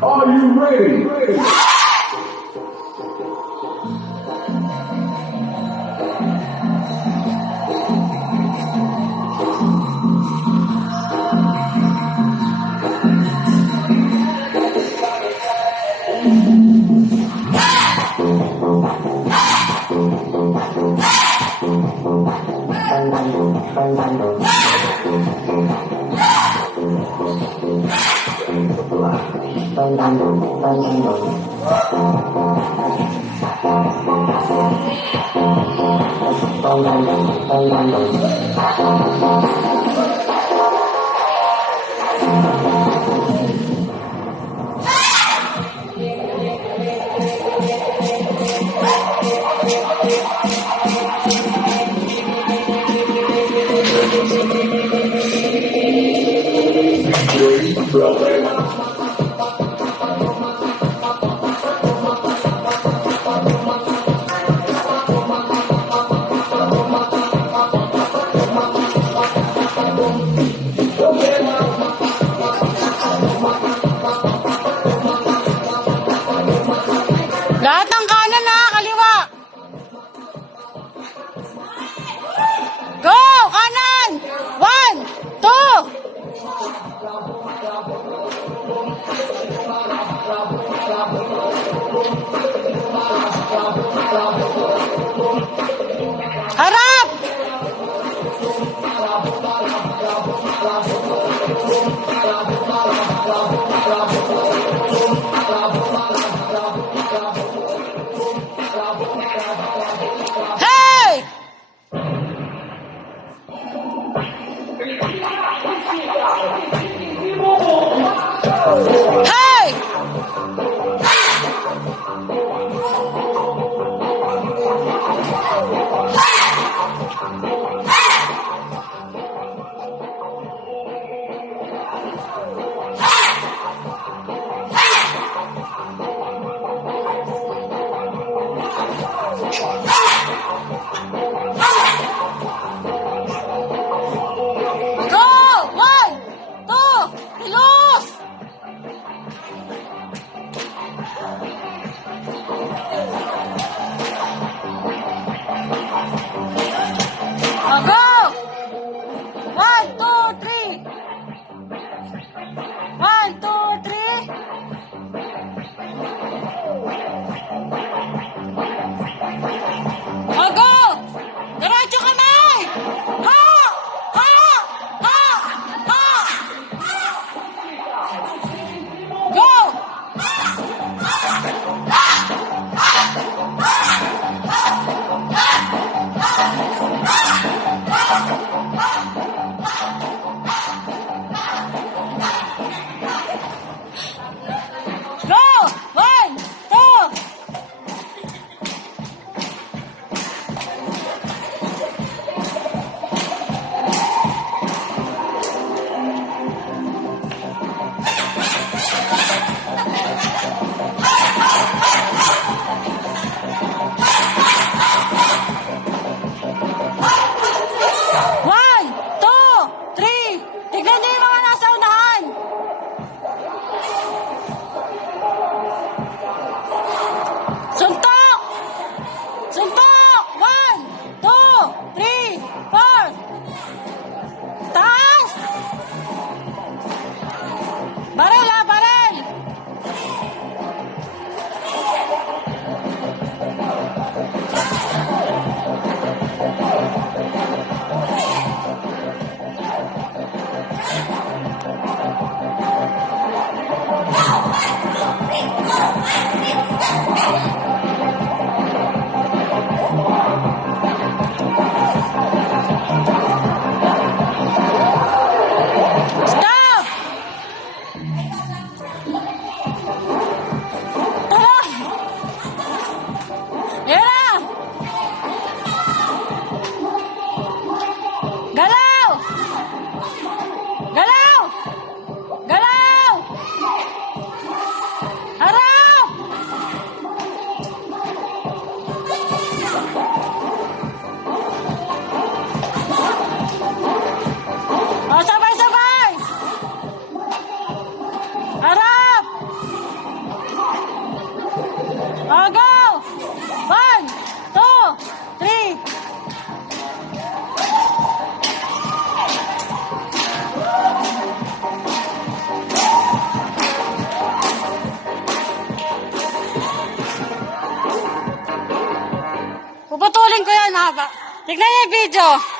Are you ready? Lahat ng kanan na, kaliwa. Go! Kanan! 1, 2. Harap! Hey! Hey! Go! 1, 2, Ilos! Go! 1, 2, 3. 1, 2, 3. Go! Diretso kamay! Ha! Ha! Ha! Ha! Go! Go! 1, 2. Tignan niyo yung mga nasa unahan. Suntok! Suntok! 1, 2, 3, 4. Taas! Barel ha, barel! Stop! Tara! Yan na! Galaw! Galaw! Galaw! Harap! Oh, go! 1, 2, 3. Puputulin ko yan, ha? Tignan niyo yung video.